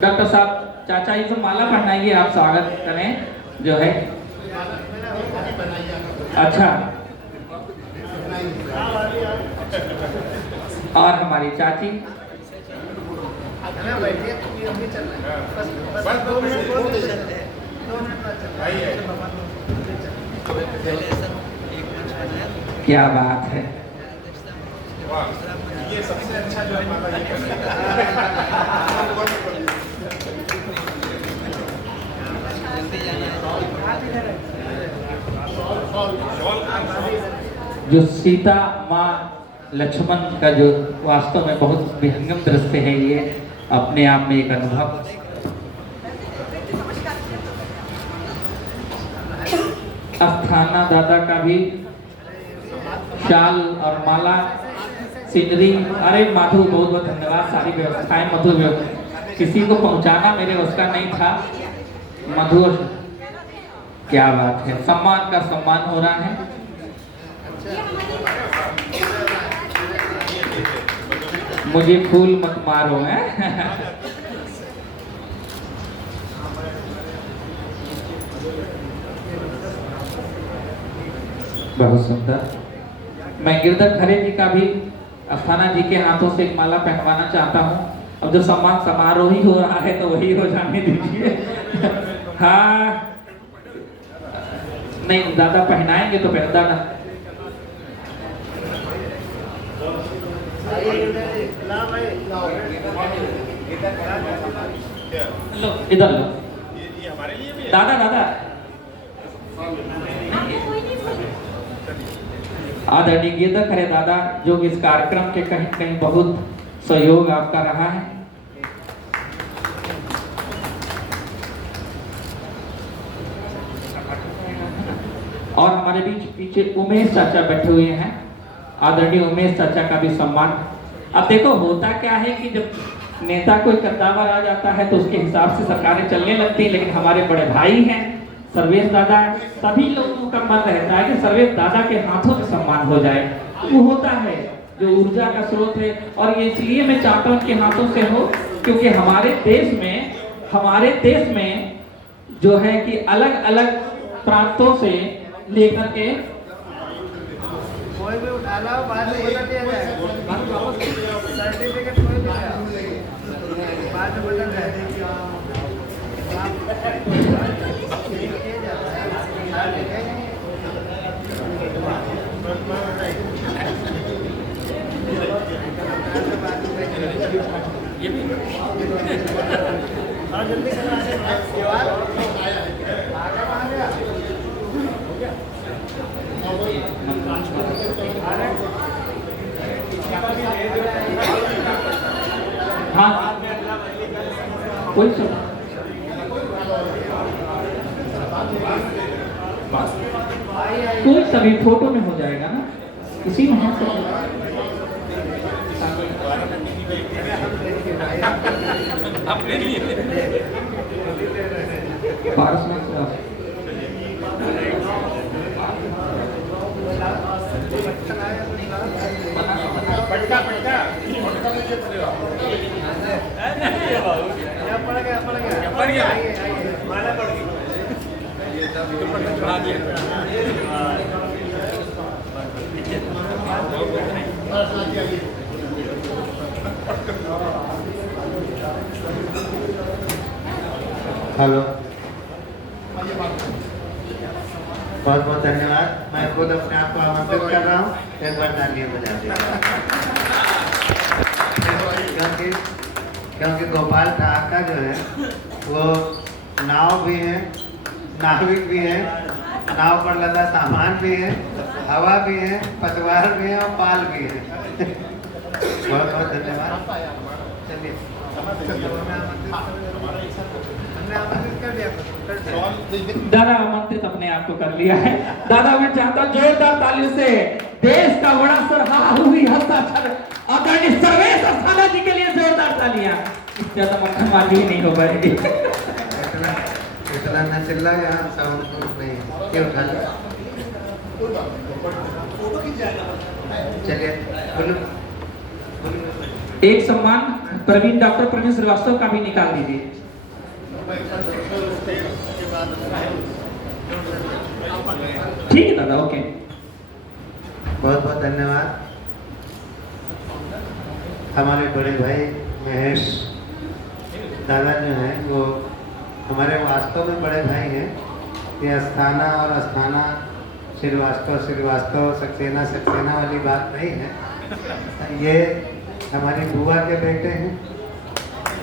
Doctor साहब चाचा जी से माला पहनाइए, आप स्वागत करें जो है। अच्छा, और हमारी चाची क्या बात है। ये सबसे अच्छा जो माता जी जो सीता माँ लक्ष्मण का जो वास्तव में बहुत विहंगम दृश्य है, ये अपने आप में एक अनुभव। अस्थाना दादा का भी शाल और माला सीनरी, अरे माधु बहुत बहुत धन्यवाद। सारी व्यवस्थाएं मधु किसी को पहुंचाना मेरे उसका नहीं था। मधु क्या बात है, सम्मान का सम्मान हो रहा है। मुझे फूल मत मारो है। बहुत सुंदर। मैं गिरधर खरे जी का भी अस्थाना जी के हाथों से एक माला पहनवाना चाहता हूँ। अब जो सम्मान समारोह ही हो रहा है तो वही हो जाने दीजिए। हाँ नहीं, दादा पहनाएंगे तो पहनता ना। लो इधर लो। ये हमारे लिए भी है। दादा दादा आदरणीय गिरधर खरे दादा, जो इस कार्यक्रम के कहीं कहीं बहुत सहयोग आपका रहा है। और हमारे बीच पीछे उमेश चाचा बैठे हुए हैं। आदरणीय उमेश चाचा का भी सम्मान। अब देखो होता क्या है कि जब नेता कोई कद्दावर आ जाता है तो उसके हिसाब से सरकारें चलने लगती है, लेकिन हमारे बड़े भाई हैं सर्वेश दादा, सभी लोगों का मन रहता है कि सर्वेश दादा के हाथों में सम्मान हो जाए। वो होता है जो ऊर्जा का स्रोत है, और ये इसलिए मैं चाहता हूँ कि हाथों से हो, क्योंकि हमारे देश में जो है कि अलग अलग प्रांतों से लेकर के कोई भी उठा लो, बाद में बता दिया जाएगा। सर्टिफिकेट कोई भी आया, बाद में बता जाएगा। ये भी जल्दी हाँ कोई सब कोई सभी फोटो में हो जाएगा ना, इसी में है पारस में पटका पटका पटका में क्या पड़ेगा? पड़ गया। माला पड़ गई। ये पटका चढ़ा दिया। हेलो, बहुत बहुत धन्यवाद। मैं खुद अपने आप को आमंत्रित कर रहा हूँ, एक बार तालियां बजा दीजिए। क्योंकि गोपाल ठाकर जो है वो नाव भी है, नाविक भी है, नाव पर लदा सामान भी है, हवा भी है, पतवार भी है और पाल भी है। बहुत बहुत धन्यवाद। चलिए दादा आमंत्रित अपने आप को कर लिया है। दादा मैं चाहता हूँ जोरदार तालियों से देश का बड़ा सरहा हुई हस्ताक्षर आदरणीय सर्वेश अस्थाना जी के लिए जोरदार तालियां। इससे ज्यादा मक्खन मारी नहीं हो पाएगी। इतना न चिल्ला, यहाँ साउंड प्रूफ नहीं है। क्यों उठा लो? चलिए बोलो। एक सम्मान प्रवीण, डॉक्टर प्रवीण श्रीवास्तव का भी निकाल दीजिए। ठीक है दादा, ओके। बहुत बहुत धन्यवाद। हमारे बड़े भाई महेश दादा जो हैं वो हमारे वास्तव में बड़े भाई हैं। ये अस्थाना और अस्थाना, श्रीवास्तव सक्सेना वाली बात नहीं है। ये हमारी बुआ के बेटे हैं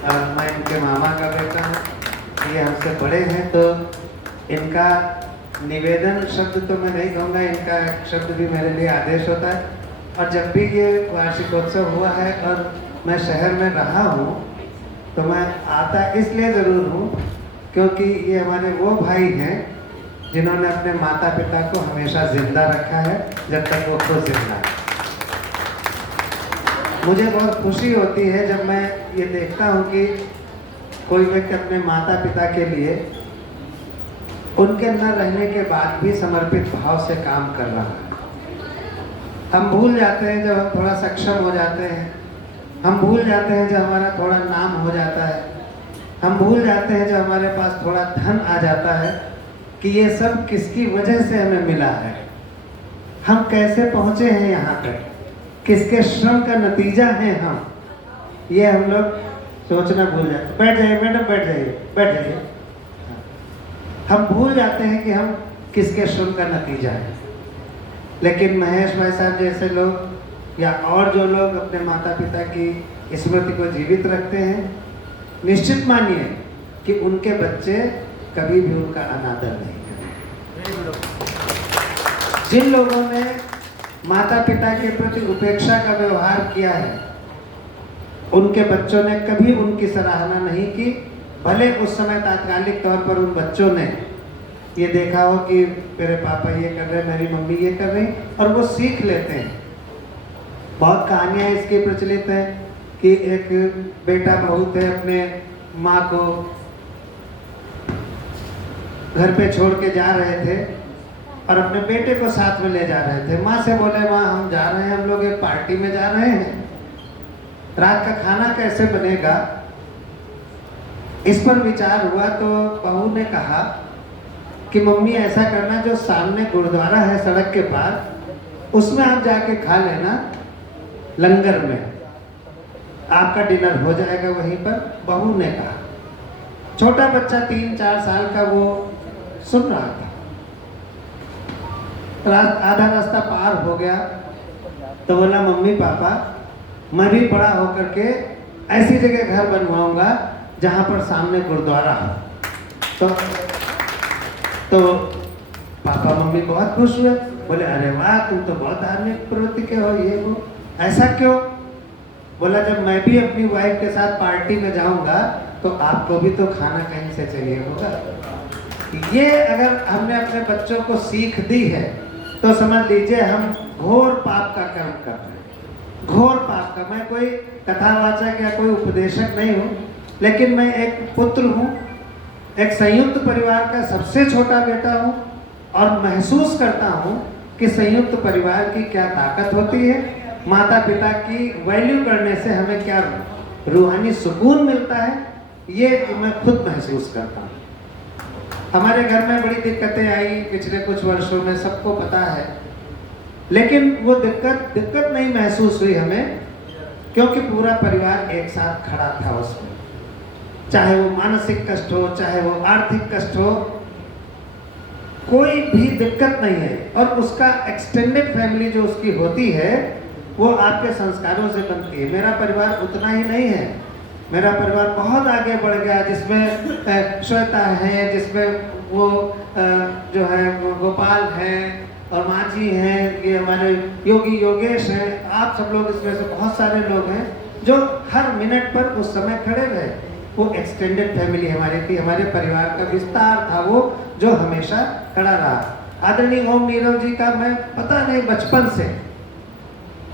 और मैं इनके मामा का बेटा हूँ। ये हमसे बड़े हैं, तो इनका निवेदन शब्द तो मैं नहीं कहूँगा, इनका शब्द भी मेरे लिए आदेश होता है। और जब भी ये वार्षिकोत्सव हुआ है और मैं शहर में रहा हूँ, तो मैं आता इसलिए ज़रूर हूँ क्योंकि ये हमारे वो भाई हैं जिन्होंने अपने माता पिता को हमेशा जिंदा रखा है जब तक वो खुद जिंदा है। मुझे बहुत खुशी होती है जब मैं ये देखता हूँ कि कोई व्यक्ति अपने माता पिता के लिए उनके न रहने के बाद भी समर्पित भाव से काम कर रहा है। हम भूल जाते हैं जब हम थोड़ा सक्षम हो जाते हैं, हम भूल जाते हैं जब हमारा थोड़ा नाम हो जाता है, हम भूल जाते हैं जब हमारे पास थोड़ा धन आ जाता है कि ये सब किसकी वजह से हमें मिला है, हम कैसे पहुँचे हैं यहाँ तक, किसके श्रम का नतीजा है हम, ये हम लोग सोचना भूल जाते हैं। बैठ जाइए मैडम, बैठ जाइए, बैठ जाइए। हम भूल जाते हैं कि हम किसके श्रम का नतीजा है। लेकिन महेश भाई साहब जैसे लोग या और जो लोग अपने माता पिता की स्मृति को जीवित रखते हैं, निश्चित मानिए कि उनके बच्चे कभी भी उनका अनादर नहीं करेंगे। जिन लोगों ने माता पिता के प्रति उपेक्षा का व्यवहार किया है, उनके बच्चों ने कभी उनकी सराहना नहीं की। भले उस समय तात्कालिक तौर पर उन बच्चों ने ये देखा हो कि मेरे पापा ये कर रहे, मेरी मम्मी ये कर रही, और वो सीख लेते हैं। बहुत कहानियाँ इसकी प्रचलित हैं कि एक बेटा बहू थे, अपने माँ को घर पे छोड़ के जा रहे थे और अपने बेटे को साथ में ले जा रहे थे। माँ से बोले, माँ हम जा रहे हैं, हम लोग एक पार्टी में जा रहे हैं, रात का खाना कैसे बनेगा। इस पर विचार हुआ तो बहू ने कहा कि मम्मी ऐसा करना, जो सामने गुरुद्वारा है सड़क के पास, उसमें आप जाके खा लेना, लंगर में आपका डिनर हो जाएगा वहीं पर। बहू ने कहा। छोटा बच्चा 3-4 साल का वो सुन रहा था। आधा रास्ता पार हो गया तो बोला, मम्मी पापा मैं भी बड़ा होकर के ऐसी जगह घर बनवाऊंगा जहां पर सामने गुरुद्वारा हो। तो पापा मम्मी बहुत खुश हुए, बोले अरे वाह तुम तो बहुत धार्मिक प्रवृत्ति के हो, ये वो। ऐसा क्यों? बोला जब मैं भी अपनी वाइफ के साथ पार्टी में जाऊंगा तो आपको भी तो खाना कहीं से चाहिए होगा। ये अगर हमने अपने बच्चों को सीख दी है तो समझ लीजिए हम घोर पाप का कर्म कर रहे हैं, घोर पाप का। मैं कोई कथावाचक या कोई उपदेशक नहीं हूँ, लेकिन मैं एक पुत्र हूँ, एक संयुक्त परिवार का सबसे छोटा बेटा हूँ और महसूस करता हूँ कि संयुक्त परिवार की क्या ताकत होती है, माता पिता की वैल्यू करने से हमें क्या रूहानी सुकून मिलता है, ये मैं खुद महसूस करता हूँ। हमारे घर में बड़ी दिक्कतें आई पिछले कुछ वर्षों में, सबको पता है, लेकिन वो दिक्कत नहीं महसूस हुई हमें, क्योंकि पूरा परिवार एक साथ खड़ा था उसमें। चाहे वो मानसिक कष्ट हो, चाहे वो आर्थिक कष्ट हो, कोई भी दिक्कत नहीं है। और उसका एक्सटेंडेड फैमिली जो उसकी होती है वो आपके संस्कारों से बनती है। मेरा परिवार उतना ही नहीं है, मेरा परिवार बहुत आगे बढ़ गया, जिसमें श्वेता है, जिसमें वो जो है वो गोपाल हैं और मांझी हैं, ये हमारे योगी योगेश हैं, आप सब लोग इसमें से बहुत सारे लोग हैं जो हर मिनट पर उस समय खड़े रहे। वो एक्सटेंडेड फैमिली हमारी थी, हमारे परिवार का विस्तार था वो, जो हमेशा खड़ा रहा। आदरणीय ओम नीरव जी का मैं पता नहीं बचपन से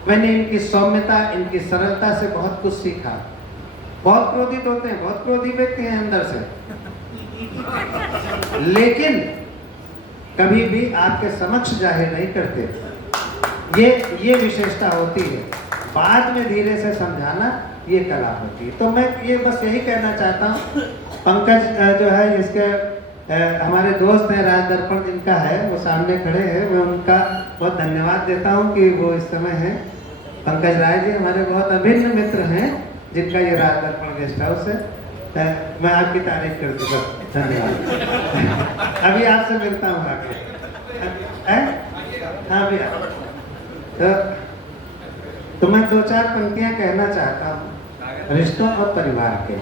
मैंने इनकी सौम्यता, इनकी सरलता से बहुत कुछ सीखा। बहुत क्रोधित होते हैं, बहुत क्रोधी व्यक्ति हैं अंदर से, लेकिन कभी भी आपके समक्ष जाहिर नहीं करते। ये विशेषता होती है। बाद में धीरे से समझाना ये कला होती है। तो मैं ये बस यही कहना चाहता हूँ, पंकज जो है इसके हमारे दोस्त हैं, राज दर्पण जिनका है वो सामने खड़े हैं, मैं उनका बहुत धन्यवाद देता हूँ कि वो इस समय हैं। पंकज राय जी हमारे बहुत अभिन्न मित्र हैं जिनका ये राज दर्पण गेस्ट हाउस है। मैं आपकी तारीफ कर दूँगा, धन्यवाद। अभी आपसे मिलता हूँ आके। हाँ भैया, तो मैं 2-4 पंक्तियां कहना चाहता हूँ रिश्तों और परिवार के,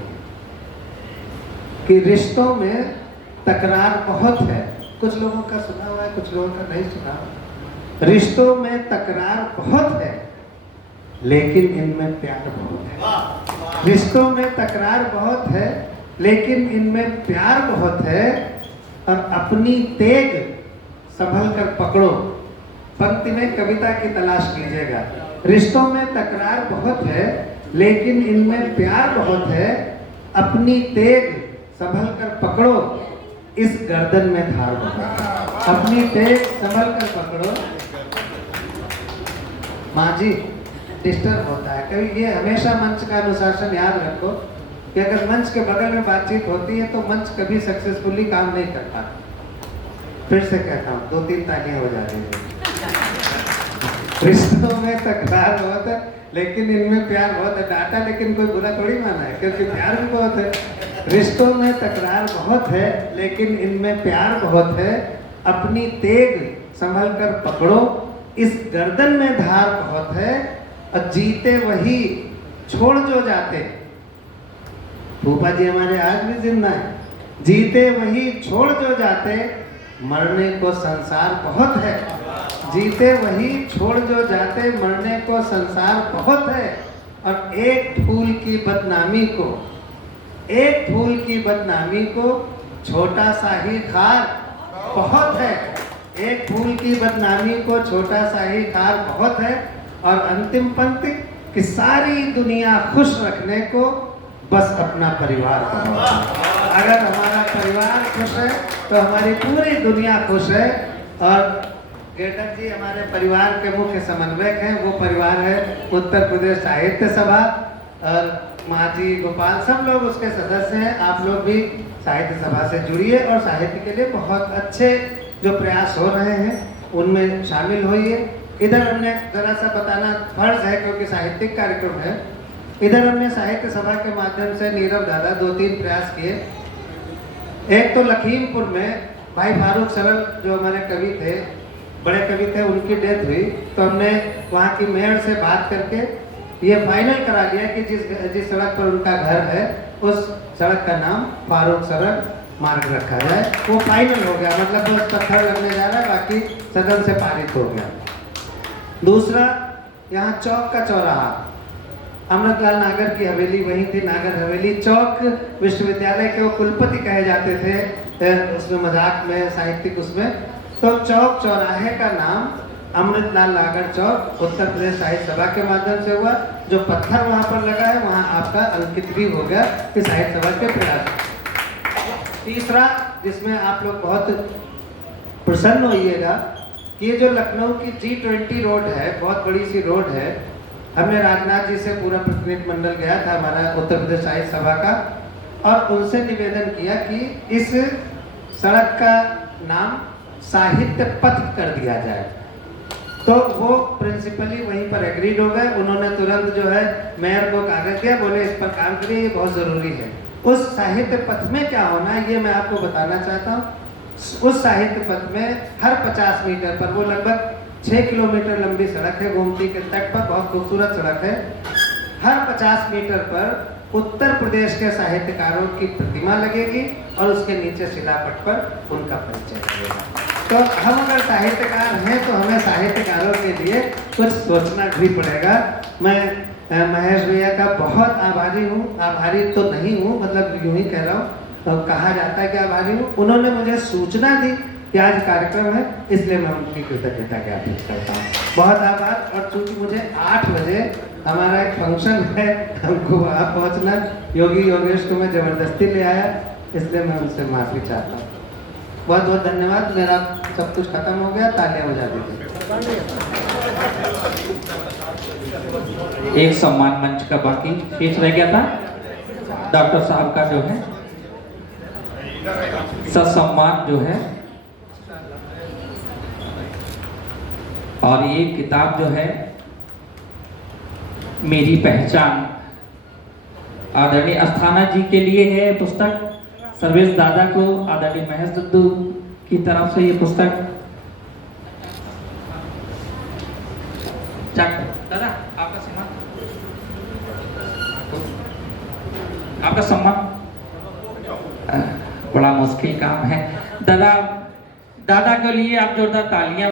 कि रिश्तों में तकरार बहुत है। कुछ लोगों का सुना हुआ है, कुछ लोगों का नहीं सुना हुआ। रिश्तों में तकरार बहुत है लेकिन इनमें प्यार बहुत है। रिश्तों में तकरार बहुत है लेकिन इनमें प्यार बहुत है। और अपनी तेग संभल कर पकड़ो। पंक्ति में कविता की तलाश कीजिएगा। रिश्तों में तकरार बहुत है लेकिन इनमें प्यार बहुत है। अपनी तेग संभल कर पकड़ो, इस गर्दन में धार बहुत। अपनी तेग संभल कर पकड़ो। माँ जी डिस्टर्ब होता है कभी, ये हमेशा मंच का अनुशासन याद रखो कि अगर मंच के बगल में बातचीत होती है तो मंच कभी सक्सेसफुली काम नहीं करता। फिर से कहता हूँ, 2-3 तालियां हो जा रही है। रिश्तों में तकरार बहुत है लेकिन इनमें प्यार बहुत है। डाटा लेकिन कोई बुरा थोड़ी माना है, क्योंकि प्यार भी बहुत है। रिश्तों में तकरार बहुत है लेकिन इनमें प्यार बहुत है। अपनी तेग संभल कर पकड़ो, इस गर्दन में धार बहुत है। और जीते वही छोड़ जो जाते। फूफा जी हमारे आज भी जिंदा है। जीते वही छोड़ जो जाते, मरने को संसार बहुत है। जीते वही छोड़ जो जाते, मरने को संसार बहुत है। और एक फूल की बदनामी को, एक फूल की बदनामी को छोटा सा ही खार बहुत है। एक फूल की बदनामी को छोटा सा ही खार बहुत है। और अंतिम पंक्ति कि सारी दुनिया खुश रखने को बस अपना परिवार बहुत है। अगर हमारा परिवार खुश है तो हमारी पूरी दुनिया खुश है। और गेटक जी हमारे परिवार के मुख्य समन्वयक हैं। वो परिवार है उत्तर प्रदेश साहित्य सभा, और माँ जी गोपाल सब लोग उसके सदस्य हैं। आप लोग भी साहित्य सभा से जुड़िए और साहित्य के लिए बहुत अच्छे जो प्रयास हो रहे हैं उनमें शामिल होइए। इधर हमने जरा सा बताना फर्ज है क्योंकि साहित्यिक कार्यक्रम है। इधर हमने साहित्य सभा के माध्यम से नीरव दादा 2-3 प्रयास किए। एक तो लखीमपुर में भाई फारूक सरल जो हमारे कवि थे, बड़े कवि थे, उनकी डेथ हुई तो हमने वहाँ की मेयर से बात करके ये फाइनल करा लिया कि जिस सड़क पर उनका घर है उस सड़क का नाम फारूक सरल मार्ग रखा जाए। वो फाइनल हो गया, मतलब बस पत्थर लगने जा रहा है, बाकी सदन से पारित हो गया। दूसरा, यहाँ चौक का चौराहा, अमृतलाल नागर की हवेली वहीं थी, नागर हवेली चौक। विश्वविद्यालय के वो कुलपति कहे जाते थे उसमें, मजाक में, साहित्यिक उसमें। तो चौक चौराहे का नाम अमृतलाल नागर चौक उत्तर प्रदेश साहित्य सभा के माध्यम से हुआ। जो पत्थर वहाँ पर लगा है वहाँ आपका अंकित भी हो गया कि साहित्य सभा के प्रयास। तीसरा, जिसमें आप लोग बहुत प्रसन्न होइएगा, ये जो लखनऊ की G20 रोड है, बहुत बड़ी सी रोड है। हमने राजनाथ जी से पूरा प्रतिनिधि मंडल गया था हमारा उत्तर प्रदेश साहित्य सभा का, और उनसे निवेदन किया कि इस सड़क का नाम साहित्य पथ कर दिया जाए। तो वो प्रिंसिपली वहीं पर एग्रीड हो गए। उन्होंने तुरंत जो है मेयर को कागज दिया, बोले इस पर काम करिए, ये बहुत ज़रूरी है। उस साहित्य पथ में क्या होना है ये मैं आपको बताना चाहता हूँ। उस साहित्य पथ में हर 50 मीटर पर, वो लगभग 6 किलोमीटर लंबी सड़क है, गोमती के तट पर, बहुत खूबसूरत सड़क है। हर 50 मीटर पर उत्तर प्रदेश के साहित्यकारों की प्रतिमा लगेगी और उसके नीचे शिलापट पर उनका परिचय लगेगा। तो हम अगर साहित्यकार हैं तो हमें साहित्यकारों के लिए कुछ सोचना भी पड़ेगा। मैं महेश भैया का बहुत आभारी हूँ। आभारी तो नहीं हूँ, मतलब यूँ ही कह रहा हूँ, तो कहा जाता है कि आभारी हूँ। उन्होंने मुझे सूचना दी कि आज कार्यक्रम है, इसलिए मैं उनकी कृतज्ञता ज्ञापित करता हूँ। बहुत आभार। और चूंकि मुझे 8 बजे हमारा एक फंक्शन है, हमको वहाँ पहुँचना, योगी योगेश को मैं ज़बरदस्ती ले आया, इसलिए मैं उनसे माफ़ी चाहता हूँ। बहुत बहुत धन्यवाद। मेरा सब कुछ खत्म हो गया, तालियां बजा दीजिए। एक सम्मान मंच का बाकी शेष रह गया था, डॉक्टर साहब का जो है सत्सम्मान जो है, और ये किताब जो है मेरी पहचान आदरणीय अस्थाना जी के लिए है पुस्तक। सर्वेश दादा को आदरणीय महेश दद्दू की तरफ से ये पुस्तक। दादा आपका सम्मान, आपका सम्मान बड़ा मुश्किल काम है दादा। दादा के लिए आप जोरदार तालियां।